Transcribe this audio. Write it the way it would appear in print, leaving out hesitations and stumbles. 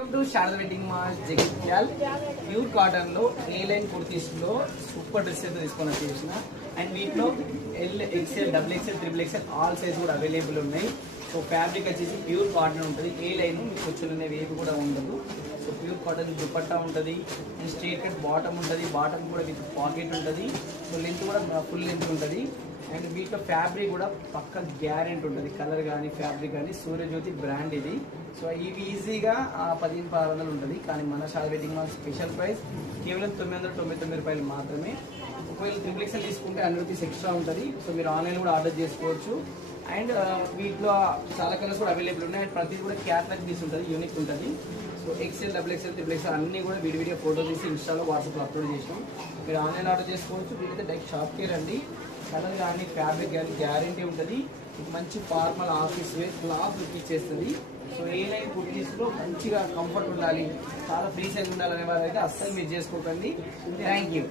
Welcome to Sharada wedding mall Jagtial. Pure cotton లో ఏ line kurtis లో super dress అయితే తీసుకొని వచ్చేసిన. అండ్ వీటిలో L XL, double XL, triple XL all size కూడా అవైలబుల్ ఉన్నాయి. సో ఫ్యాబ్రిక్ వచ్చేసి ప్యూర్ కాటన్ ఉంటుంది. ఏ లైన్ మీకు కూర్చొని వేవి కూడా ఉండదు. సో ప్యూర్ కాటన్ దుపట్టా ఉంటుంది. అండ్ స్ట్రేట్ కట్ బాటమ్ ఉంటుంది. బాటమ్ కూడా విత్ పాకెట్ ఉంటుంది. సో లెంత్ కూడా ఫుల్ లెంత్ ఉంటుంది. అండ్ వీటిలో ఫ్యాబ్రిక్ కూడా పక్క గ్యారెంటీ ఉంటుంది. కలర్ కానీ ఫ్యాబ్రిక్ కానీ సూర్యజ్యోతి బ్రాండ్ ఇది. సో ఇవి ఈజీగా 15,600 ఉంటుంది. కానీ మన Sharada wedding mall special price కేవలం 999 రూపాయలు మాత్రమే. ఒకవేళ ట్రిపుల్ ఎక్స్ఎల్ తీసుకుంటే 100 రూపీస్ ఎక్స్ట్రా ఉంటుంది. సో మీరు ఆన్లైన్ కూడా ఆర్డర్ చేసుకోవచ్చు. అండ్ వీటిలో చాలా కలర్స్ కూడా అవైలబుల్ ఉన్నాయి. అండ్ ప్రతిదీ కూడా క్యాట్లాగ్ తీసి ఉంటుంది, యూనిక్ ఉంటుంది. So XL, double XL, triple XL అన్నీ కూడా వీడియో ఫోటో తీసి ఇన్స్టాలో, వాట్సాప్లో అప్లోడ్ చేసాం. మీరు ఆన్లైన్ ఆర్డర్ చేసుకోవచ్చు. వీలైతే డైరెక్ట్ షాప్కి రండి. కలర్ కానీ ఫ్యాబ్రిక్ కానీ గ్యారంటీ ఉంటుంది. మంచి formal office wear cloth look ఇచ్చేస్తుంది. సో ఏ లైన్ కుర్తీస్లో మంచిగా కంఫర్ట్ ఉండాలి, చాలా ఫ్రీ సైజ్ ఉండాలనే వారైతే అస్సలు మీరు చేసుకోకండి. Thank you.